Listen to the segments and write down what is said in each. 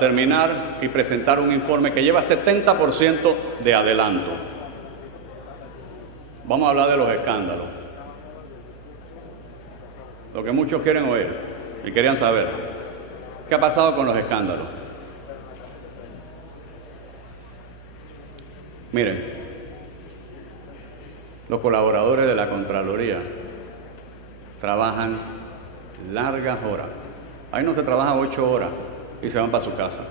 terminar y presentar un informe que lleva 70% de adelanto. Vamos a hablar de los escándalos. Lo que muchos quieren oír y querían saber. ¿Qué ha pasado con los escándalos? Miren, los colaboradores de la Contraloría trabajan largas horas. Ahí no se trabaja 8 horas y se van para su casa.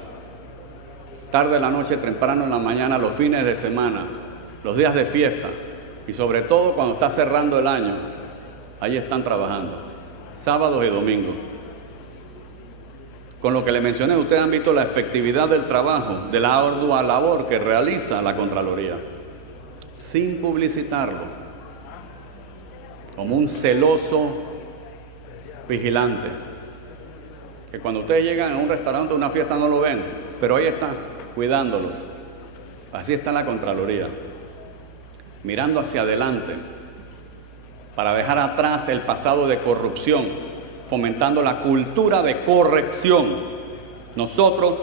Tarde en la noche, temprano en la mañana, los fines de semana, los días de fiesta y sobre todo cuando está cerrando el año, ahí están trabajando, sábados y domingos. Con lo que le mencioné, ustedes han visto la efectividad del trabajo, de la ardua labor que realiza la Contraloría, sin publicitarlo, como un celoso vigilante, que cuando ustedes llegan a un restaurante o una fiesta no lo ven, pero ahí está, cuidándolos. Así está la Contraloría, mirando hacia adelante, para dejar atrás el pasado de corrupción, fomentando la cultura de corrección. Nosotros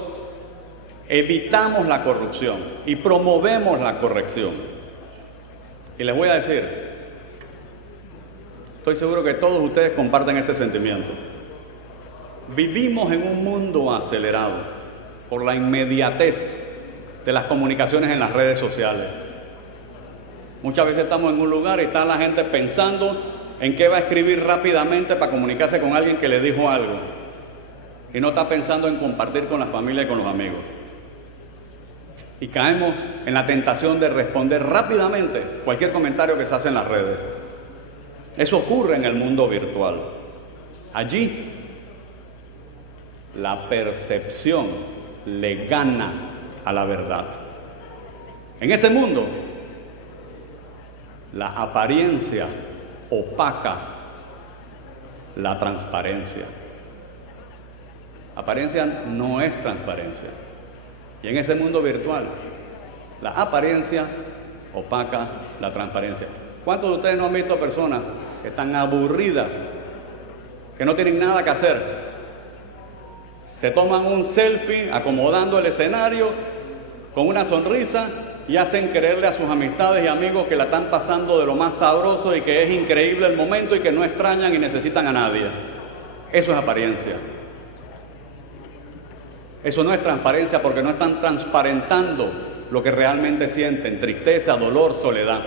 evitamos la corrupción y promovemos la corrección. Y les voy a decir, estoy seguro que todos ustedes comparten este sentimiento. Vivimos en un mundo acelerado por la inmediatez de las comunicaciones en las redes sociales. Muchas veces estamos en un lugar y está la gente pensando en qué va a escribir rápidamente para comunicarse con alguien que le dijo algo. Y no está pensando en compartir con la familia y con los amigos. Y caemos en la tentación de responder rápidamente cualquier comentario que se hace en las redes. Eso ocurre en el mundo virtual. Allí, la percepción le gana a la verdad. En ese mundo, la apariencia opaca la transparencia. Apariencia no es transparencia. Y en ese mundo virtual, la apariencia opaca la transparencia. ¿Cuántos de ustedes no han visto personas que están aburridas, que no tienen nada que hacer? Se toman un selfie acomodando el escenario con una sonrisa y hacen creerle a sus amistades y amigos que la están pasando de lo más sabroso y que es increíble el momento y que no extrañan y necesitan a nadie. Eso es apariencia. Eso no es transparencia porque no están transparentando lo que realmente sienten: tristeza, dolor, soledad.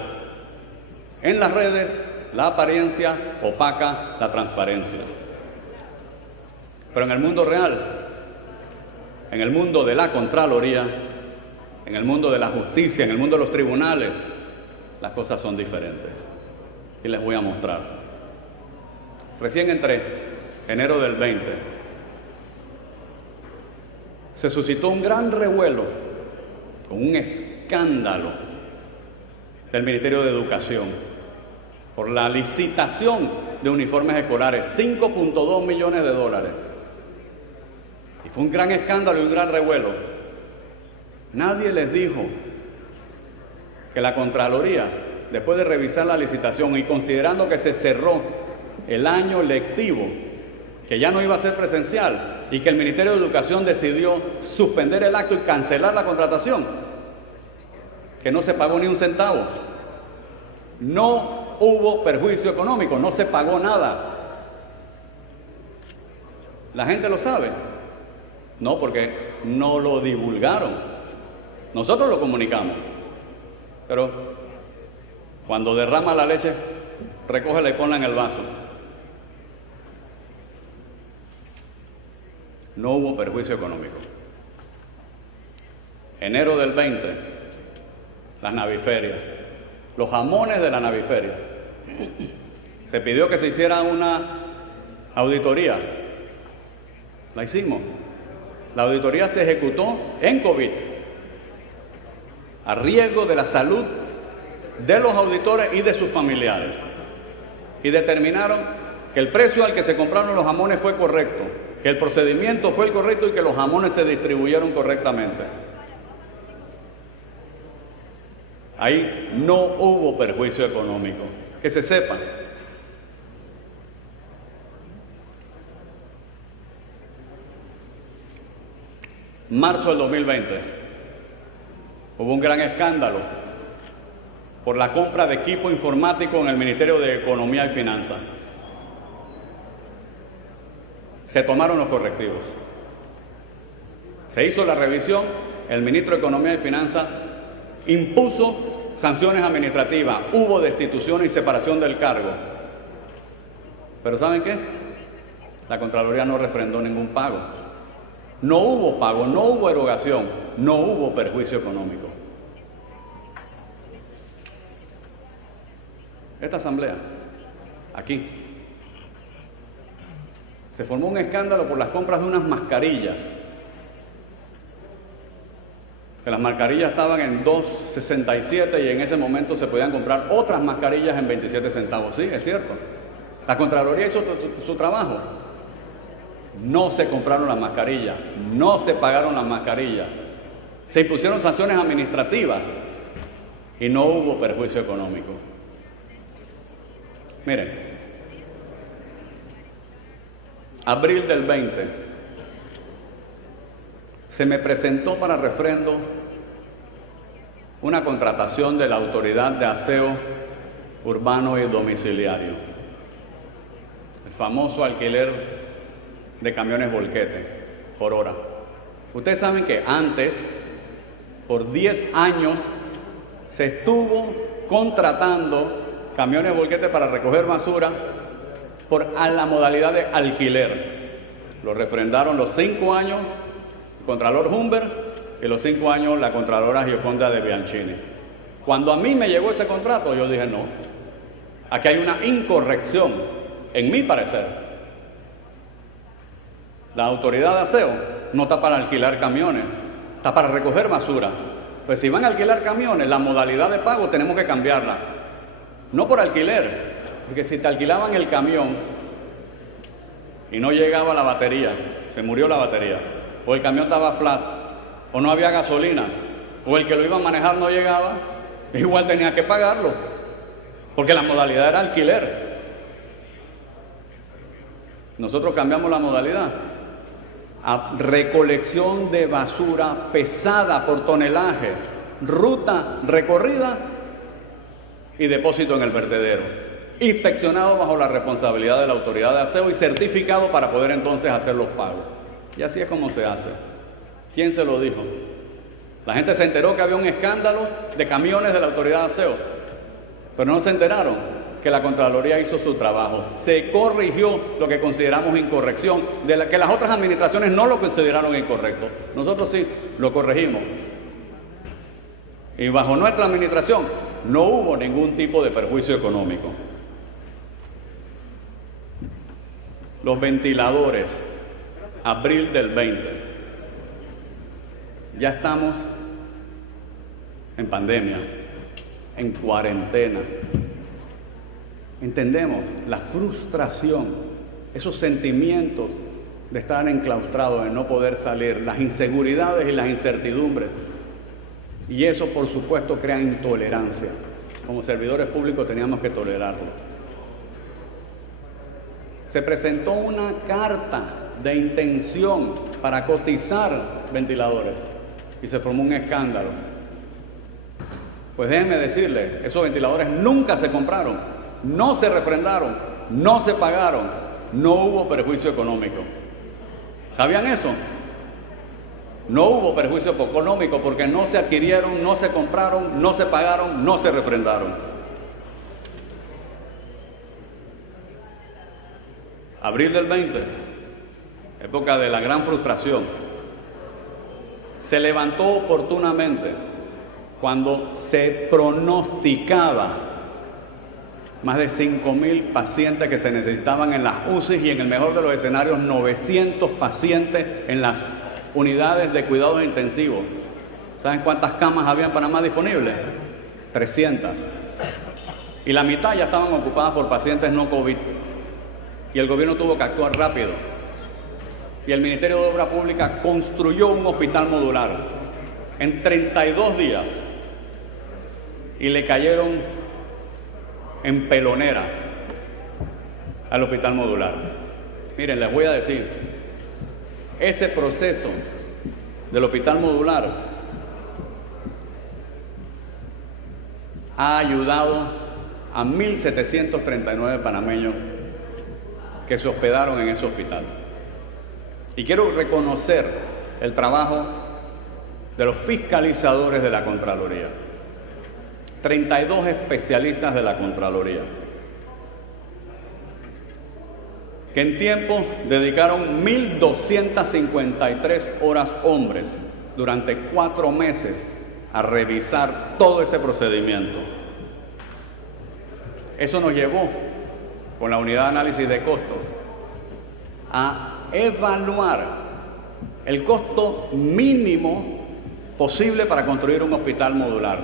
En las redes, la apariencia opaca la transparencia. Pero en el mundo real, en el mundo de la Contraloría, en el mundo de la justicia, en el mundo de los tribunales, las cosas son diferentes. Y les voy a mostrar. Recién entré, enero del 20, se suscitó un gran revuelo con un escándalo del Ministerio de Educación por la licitación de uniformes escolares, $5.2 millones. Y fue un gran escándalo y un gran revuelo. Nadie les dijo que la Contraloría, después de revisar la licitación y considerando que se cerró el año lectivo, que ya no iba a ser presencial y que el Ministerio de Educación decidió suspender el acto y cancelar la contratación, que no se pagó ni un centavo. No hubo perjuicio económico, no se pagó nada. ¿La gente lo sabe? No, porque no lo divulgaron. Nosotros lo comunicamos, pero cuando derrama la leche, recógela y ponla en el vaso. No hubo perjuicio económico. Enero del 20, las naviferias, los jamones de la naviferia. Se pidió que se hiciera una auditoría. La hicimos. La auditoría se ejecutó en COVID, a riesgo de la salud de los auditores y de sus familiares. Y determinaron que el precio al que se compraron los jamones fue correcto, que el procedimiento fue el correcto y que los jamones se distribuyeron correctamente. Ahí no hubo perjuicio económico, que se sepa. marzo del 2020, hubo un gran escándalo por la compra de equipo informático en el Ministerio de Economía y Finanzas. Se tomaron los correctivos. Se hizo la revisión, el ministro de Economía y Finanzas impuso sanciones administrativas, hubo destitución y separación del cargo. Pero ¿saben qué? La Contraloría no refrendó ningún pago. No hubo pago, no hubo erogación, no hubo perjuicio económico. Esta asamblea, aquí, se formó un escándalo por las compras de unas mascarillas. Que las mascarillas estaban en $2.67 y en ese momento se podían comprar otras mascarillas en 27 centavos. Sí, es cierto. La Contraloría hizo su trabajo. No se compraron las mascarillas, no se pagaron las mascarillas. Se impusieron sanciones administrativas y no hubo perjuicio económico. Miren, abril del 20, se me presentó para refrendo una contratación de la Autoridad de Aseo Urbano y Domiciliario, el famoso alquiler de camiones volquete por hora. Ustedes saben que antes, por 10 años, se estuvo contratando camiones volquete para recoger basura a la modalidad de alquiler. Lo refrendaron los 5 años el Contralor Humber y los 5 años la Contralora Gioconda de Bianchini. Cuando a mí me llegó ese contrato, yo dije no, aquí hay una incorrección, en mi parecer. La autoridad de aseo no está para alquilar camiones, está para recoger basura. Pues si van a alquilar camiones, la modalidad de pago tenemos que cambiarla. No por alquiler, porque si te alquilaban el camión y no llegaba la batería, se murió la batería, o el camión estaba flat, o no había gasolina, o el que lo iba a manejar no llegaba, igual tenía que pagarlo, porque la modalidad era alquiler. Nosotros cambiamos la modalidad a recolección de basura pesada por tonelaje, ruta recorrida y depósito en el vertedero, inspeccionado bajo la responsabilidad de la autoridad de aseo y certificado para poder entonces hacer los pagos. Y así es como se hace. ¿Quién se lo dijo? La gente se enteró que había un escándalo de camiones de la autoridad de aseo, pero no se enteraron que la Contraloría hizo su trabajo. Se corrigió lo que consideramos incorrección, que las otras administraciones no lo consideraron incorrecto. Nosotros sí lo corregimos. Y bajo nuestra administración no hubo ningún tipo de perjuicio económico. Los ventiladores, abril del 20. Ya estamos en pandemia, en cuarentena. Entendemos la frustración, esos sentimientos de estar enclaustrados, de no poder salir, las inseguridades y las incertidumbres. Y eso, por supuesto, crea intolerancia. Como servidores públicos teníamos que tolerarlo. Se presentó una carta de intención para cotizar ventiladores y se formó un escándalo. Pues déjenme decirles, esos ventiladores nunca se compraron, no se refrendaron, no se pagaron, no hubo perjuicio económico. ¿Sabían eso? No hubo perjuicio económico porque no se adquirieron, no se compraron, no se pagaron, no se refrendaron. Abril del 20, época de la gran frustración. Se levantó oportunamente cuando se pronosticaba más de 5,000 pacientes que se necesitaban en las UCIs y en el mejor de los escenarios 900 pacientes en las unidades de cuidados intensivos. ¿Saben cuántas camas había en Panamá disponibles? 300. Y la mitad ya estaban ocupadas por pacientes no COVID. Y el gobierno tuvo que actuar rápido. Y el Ministerio de Obra Pública construyó un hospital modular en 32 días. Y le cayeron en pelonera al hospital modular. Miren, les voy a decir, ese proceso del hospital modular ha ayudado a 1.739 panameños que se hospedaron en ese hospital. Y quiero reconocer el trabajo de los fiscalizadores de la Contraloría, 32 especialistas de la Contraloría, que en tiempo dedicaron 1.253 horas hombres durante 4 meses a revisar todo ese procedimiento. Eso nos llevó, con la unidad de análisis de costos, a evaluar el costo mínimo posible para construir un hospital modular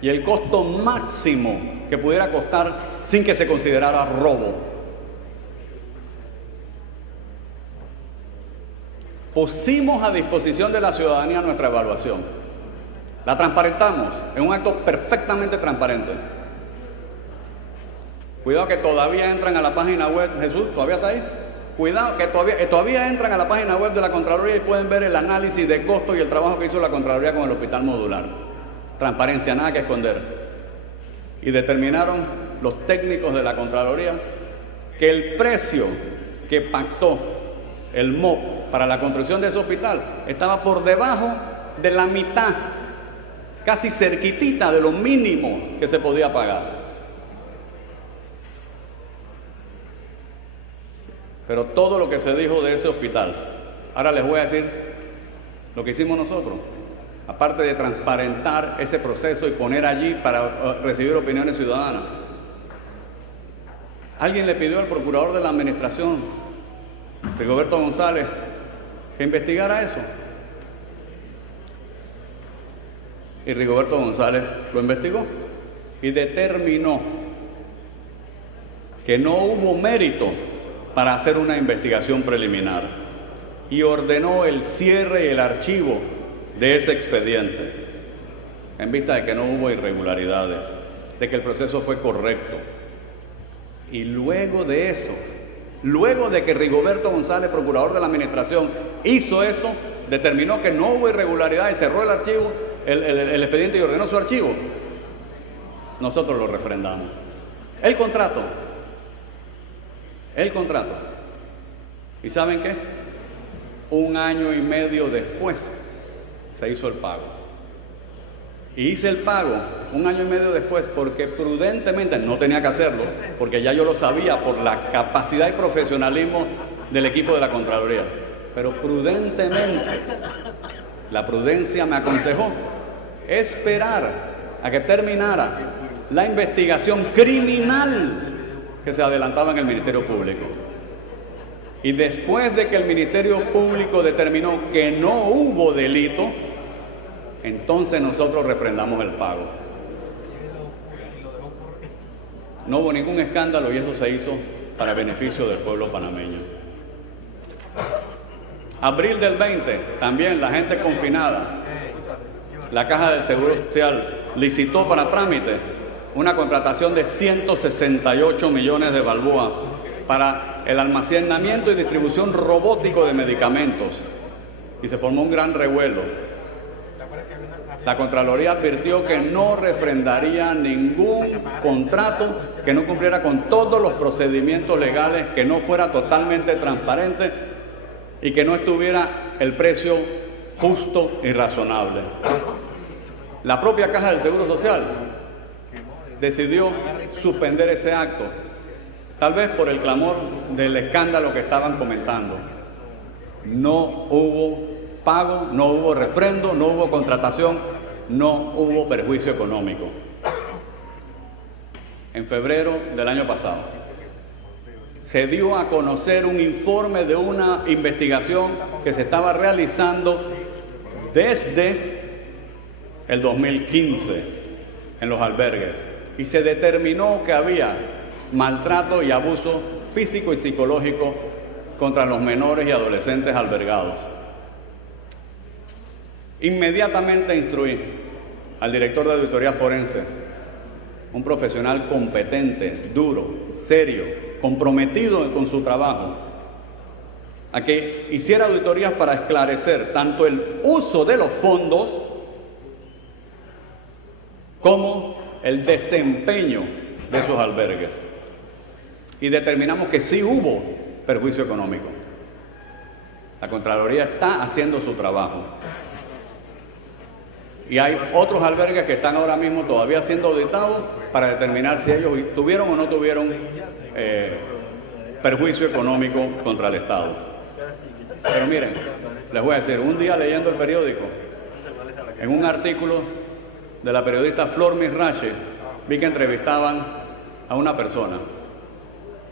y el costo máximo que pudiera costar sin que se considerara robo. Pusimos a disposición de la ciudadanía nuestra evaluación. La transparentamos en un acto perfectamente transparente. Cuidado que todavía entran a la página web, Jesús, ¿todavía está ahí? Cuidado que todavía entran a la página web de la Contraloría y pueden ver el análisis de costos y el trabajo que hizo la Contraloría con el hospital modular. Transparencia, nada que esconder. Y determinaron los técnicos de la Contraloría que el precio que pactó el MOP para la construcción de ese hospital estaba por debajo de la mitad, casi cerquitita de lo mínimo que se podía pagar. Pero todo lo que se dijo de ese hospital, ahora les voy a decir lo que hicimos nosotros, aparte de transparentar ese proceso y poner allí para recibir opiniones ciudadanas. Alguien le pidió al procurador de la administración, Rigoberto González, que investigara eso. Y Rigoberto González lo investigó y determinó que no hubo mérito para hacer una investigación preliminar y ordenó el cierre y el archivo de ese expediente en vista de que no hubo irregularidades, de que el proceso fue correcto. Y luego de eso, luego de que Rigoberto González, procurador de la administración, hizo eso, determinó que no hubo irregularidades, cerró el archivo, el expediente y ordenó su archivo, nosotros lo refrendamos. El contrato. ¿Y saben qué? 1 año y medio después se hizo el pago. Y hice el pago 1 año y medio después porque prudentemente, no tenía que hacerlo, porque ya yo lo sabía por la capacidad y profesionalismo del equipo de la Contraloría, pero prudentemente, la prudencia me aconsejó esperar a que terminara la investigación criminal que se adelantaba en el Ministerio Público. Y después de que el Ministerio Público determinó que no hubo delito, entonces nosotros refrendamos el pago. No hubo ningún escándalo y eso se hizo para beneficio del pueblo panameño. Abril del 20, también la gente confinada. La Caja del Seguro Social licitó para trámite una contratación de 168 millones de balboas para el almacenamiento y distribución robótico de medicamentos. Y se formó un gran revuelo. La Contraloría advirtió que no refrendaría ningún contrato que no cumpliera con todos los procedimientos legales, que no fuera totalmente transparente y que no estuviera el precio justo y razonable. La propia Caja del Seguro Social decidió suspender ese acto, tal vez por el clamor del escándalo que estaban comentando. No hubo pago, no hubo refrendo, no hubo contratación, no hubo perjuicio económico. En febrero del año pasado se dio a conocer un informe de una investigación que se estaba realizando desde el 2015 en los albergues y se determinó que había maltrato y abuso físico y psicológico contra los menores y adolescentes albergados. Inmediatamente instruí al director de auditoría forense, un profesional competente, duro, serio, comprometido con su trabajo, a que hiciera auditorías para esclarecer tanto el uso de los fondos como el desempeño de esos albergues. Y determinamos que sí hubo perjuicio económico. La Contraloría está haciendo su trabajo. Y hay otros albergues que están ahora mismo todavía siendo auditados para determinar si ellos tuvieron o no tuvieron perjuicio económico contra el Estado. Pero miren, les voy a decir, un día leyendo el periódico, en un artículo de la periodista Flor Misrache, vi que entrevistaban a una persona,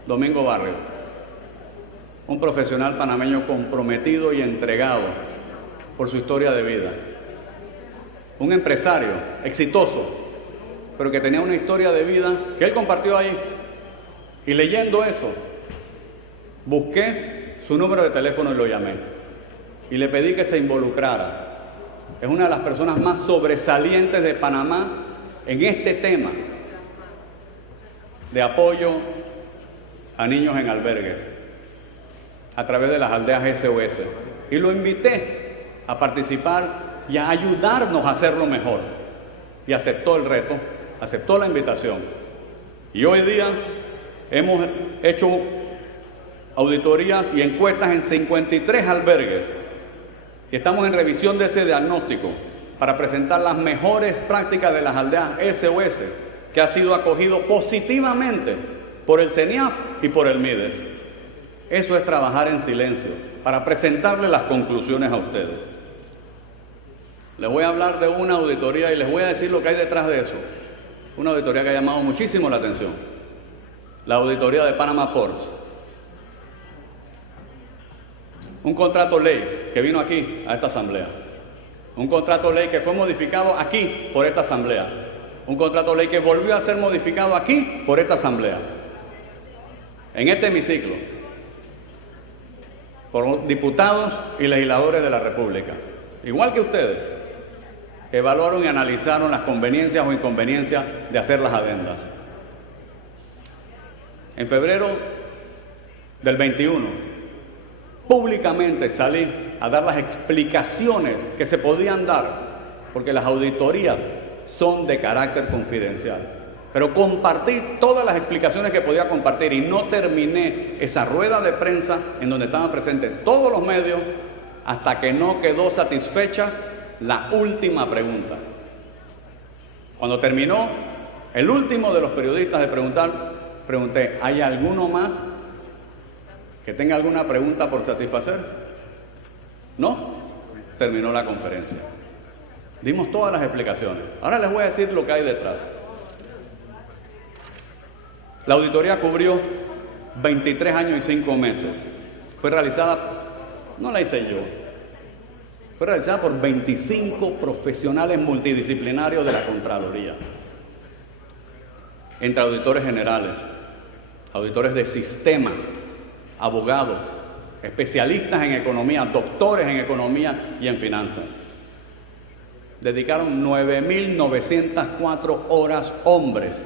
Domingo Barrio, un profesional panameño comprometido y entregado por su historia de vida. Un empresario exitoso, pero que tenía una historia de vida que él compartió ahí. Y leyendo eso, busqué su número de teléfono y lo llamé. Y le pedí que se involucrara. Es una de las personas más sobresalientes de Panamá en este tema de apoyo a niños en albergues a través de las aldeas SOS. Y lo invité a participar y a ayudarnos a hacerlo mejor. Y aceptó el reto, aceptó la invitación. Y hoy día hemos hecho auditorías y encuestas en 53 albergues. Y estamos en revisión de ese diagnóstico para presentar las mejores prácticas de las aldeas SOS, que ha sido acogido positivamente por el CENIAF y por el MIDES. Eso es trabajar en silencio, para presentarle las conclusiones a ustedes. Les voy a hablar de una auditoría y les voy a decir lo que hay detrás de eso. Una auditoría que ha llamado muchísimo la atención. La auditoría de Panama Ports. Un contrato ley que vino aquí a esta asamblea. Un contrato ley que fue modificado aquí por esta asamblea. Un contrato ley que volvió a ser modificado aquí por esta asamblea. En este hemiciclo. Por diputados y legisladores de la República. Igual que ustedes, que evaluaron y analizaron las conveniencias o inconveniencias de hacer las adendas. En febrero del 21, públicamente salí a dar las explicaciones que se podían dar, porque las auditorías son de carácter confidencial. Pero compartí todas las explicaciones que podía compartir y no terminé esa rueda de prensa en donde estaban presentes todos los medios hasta que no quedó satisfecha la última pregunta. Cuando terminó, el último de los periodistas de preguntar, pregunté, ¿hay alguno más que tenga alguna pregunta por satisfacer? No, terminó la conferencia. Dimos todas las explicaciones. Ahora les voy a decir lo que hay detrás. La auditoría cubrió 23 años y 5 meses. Fue realizada, no la hice yo, fue realizada por 25 profesionales multidisciplinarios de la Contraloría, entre auditores generales, auditores de sistema, abogados, especialistas en economía, doctores en economía y en finanzas. Dedicaron 9.904 horas hombres,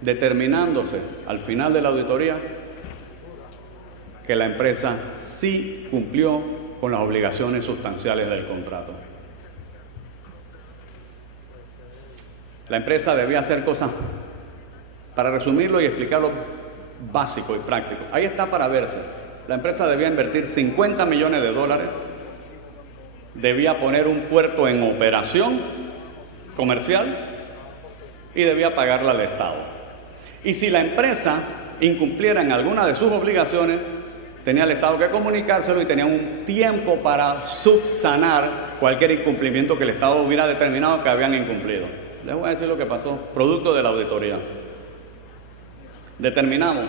determinándose al final de la auditoría que la empresa sí cumplió con las obligaciones sustanciales del contrato. La empresa debía hacer cosas, para resumirlo y explicarlo básico y práctico. Ahí está para verse. La empresa debía invertir 50 millones de dólares, debía poner un puerto en operación comercial y debía pagarle al Estado. Y si la empresa incumpliera en alguna de sus obligaciones, tenía el Estado que comunicárselo y tenía un tiempo para subsanar cualquier incumplimiento que el Estado hubiera determinado que habían incumplido. Les voy a decir lo que pasó, producto de la auditoría. Determinamos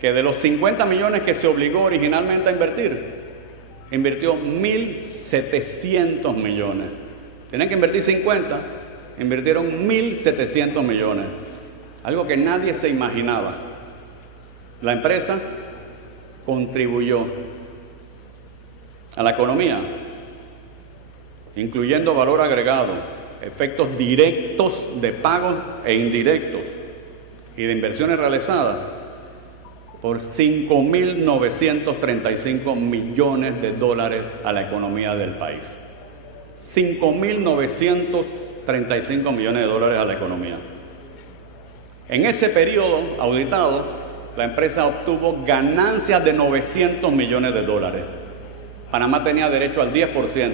que de los 50 millones que se obligó originalmente a invertir, invirtió 1.700 millones. Tenían que invertir 50, invirtieron 1.700 millones. Algo que nadie se imaginaba. La empresa contribuyó a la economía, incluyendo valor agregado, efectos directos de pagos e indirectos y de inversiones realizadas, por 5.935 millones de dólares a la economía del país. 5.935 millones de dólares a la economía. En ese periodo auditado, la empresa obtuvo ganancias de 900 millones de dólares. Panamá tenía derecho al 10%.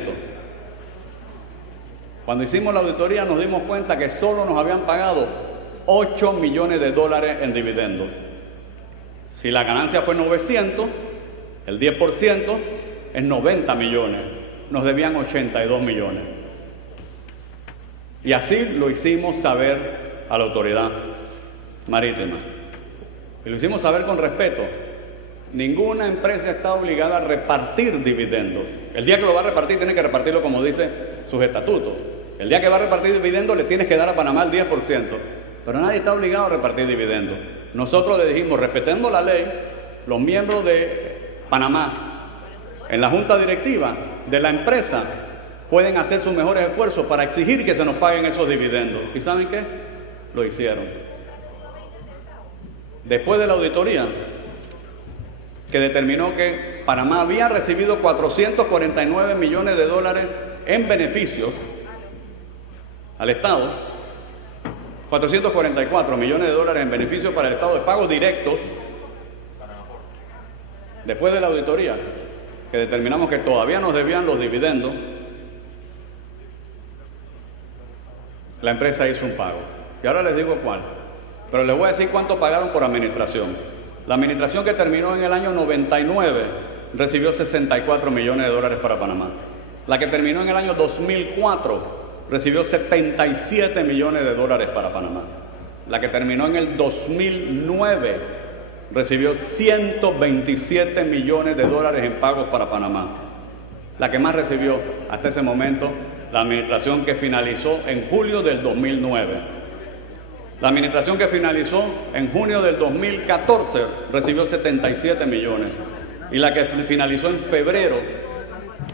Cuando hicimos la auditoría nos dimos cuenta que solo nos habían pagado 8 millones de dólares en dividendos. Si la ganancia fue 900, el 10% es 90 millones. Nos debían 82 millones. Y así lo hicimos saber a la autoridad marítima. Y lo hicimos saber con respeto. Ninguna empresa está obligada a repartir dividendos. El día que lo va a repartir, tiene que repartirlo como dice sus estatutos. El día que va a repartir dividendos, le tienes que dar a Panamá el 10%. Pero nadie está obligado a repartir dividendos. Nosotros le dijimos, respetando la ley, los miembros de Panamá, en la junta directiva de la empresa, pueden hacer sus mejores esfuerzos para exigir que se nos paguen esos dividendos. ¿Y saben qué? Lo hicieron. Después de la auditoría, que determinó que Panamá había recibido 449 millones de dólares en beneficios al Estado, 444 millones de dólares en beneficios para el Estado de pagos directos. Después de la auditoría, que determinamos que todavía nos debían los dividendos, la empresa hizo un pago. Y ahora les digo cuál. Pero les voy a decir cuánto pagaron por administración. La administración que terminó en el año 99 recibió 64 millones de dólares para Panamá. La que terminó en el año 2004 recibió 77 millones de dólares para Panamá. La que terminó en el 2009 recibió 127 millones de dólares en pagos para Panamá. La que más recibió hasta ese momento, la administración que finalizó en julio del 2009. La administración que finalizó en junio del 2014 recibió 77 millones. Y la que finalizó en febrero,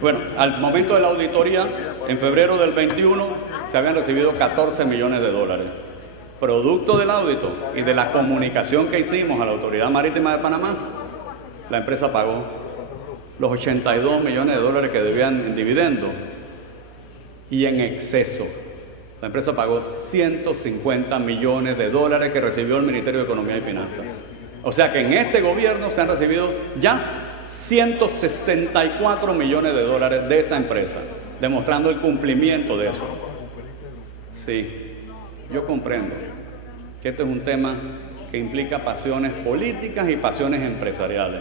bueno, al momento de la auditoría, en febrero del 21, se habían recibido 14 millones de dólares. Producto del audito y de la comunicación que hicimos a la Autoridad Marítima de Panamá, la empresa pagó los 82 millones de dólares que debían en dividendos y en exceso. La empresa pagó 150 millones de dólares que recibió el Ministerio de Economía y Finanzas. O sea que en este gobierno se han recibido ya 164 millones de dólares de esa empresa, demostrando el cumplimiento de eso. Sí, yo comprendo que este es un tema que implica pasiones políticas y pasiones empresariales.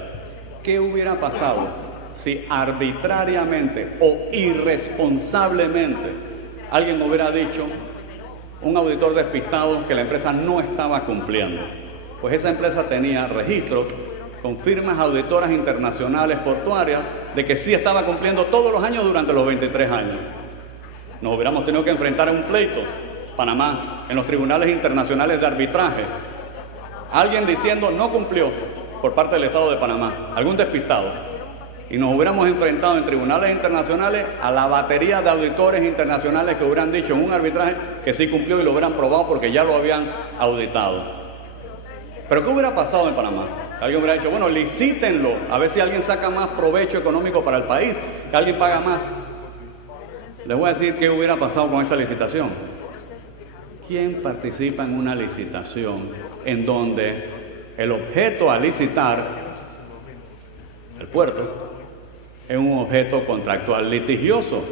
¿Qué hubiera pasado si arbitrariamente o irresponsablemente alguien hubiera dicho, un auditor despistado, que la empresa no estaba cumpliendo? Pues esa empresa tenía registro con firmas auditoras internacionales portuarias de que sí estaba cumpliendo todos los años durante los 23 años. Nos hubiéramos tenido que enfrentar a un pleito, Panamá, en los tribunales internacionales de arbitraje. Alguien diciendo no cumplió por parte del Estado de Panamá, algún despistado. Y nos hubiéramos enfrentado en tribunales internacionales a la batería de auditores internacionales que hubieran dicho en un arbitraje que sí cumplió y lo hubieran probado porque ya lo habían auditado. ¿Pero qué hubiera pasado en Panamá? Alguien hubiera dicho, bueno, licítenlo, a ver si alguien saca más provecho económico para el país, que alguien paga más. Les voy a decir qué hubiera pasado con esa licitación. ¿Quién participa en una licitación en donde el objeto a licitar, el puerto, es un objeto contractual litigioso?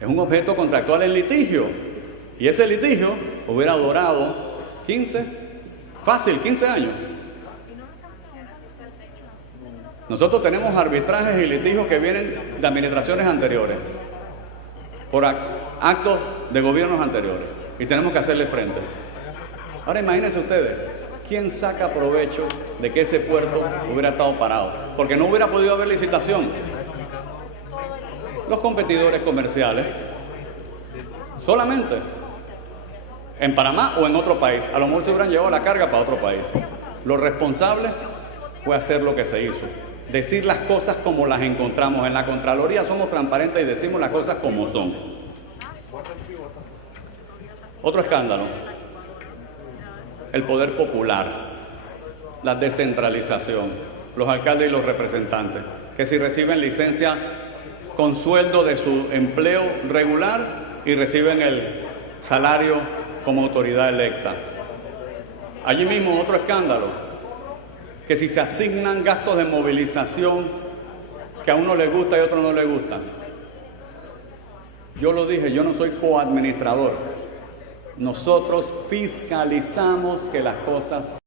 Es un objeto contractual en litigio. Y ese litigio hubiera durado 15 años. Nosotros tenemos arbitrajes y litigios que vienen de administraciones anteriores, por actos de gobiernos anteriores, y tenemos que hacerle frente. Ahora imagínense ustedes, ¿quién saca provecho de que ese puerto hubiera estado parado? Porque no hubiera podido haber licitación. Los competidores comerciales, solamente en Panamá o en otro país, a lo mejor se hubieran llevado la carga para otro país. Lo responsable fue hacer lo que se hizo, decir las cosas como las encontramos. En la Contraloría somos transparentes y decimos las cosas como son. Otro escándalo, el poder popular. la descentralización, los alcaldes y los representantes, que si reciben licencia con sueldo de su empleo regular y reciben el salario como autoridad electa. Allí mismo otro escándalo, que si se asignan gastos de movilización que a uno le gusta y a otro no le gusta. Yo lo dije, yo no soy coadministrador. Nosotros fiscalizamos que las cosas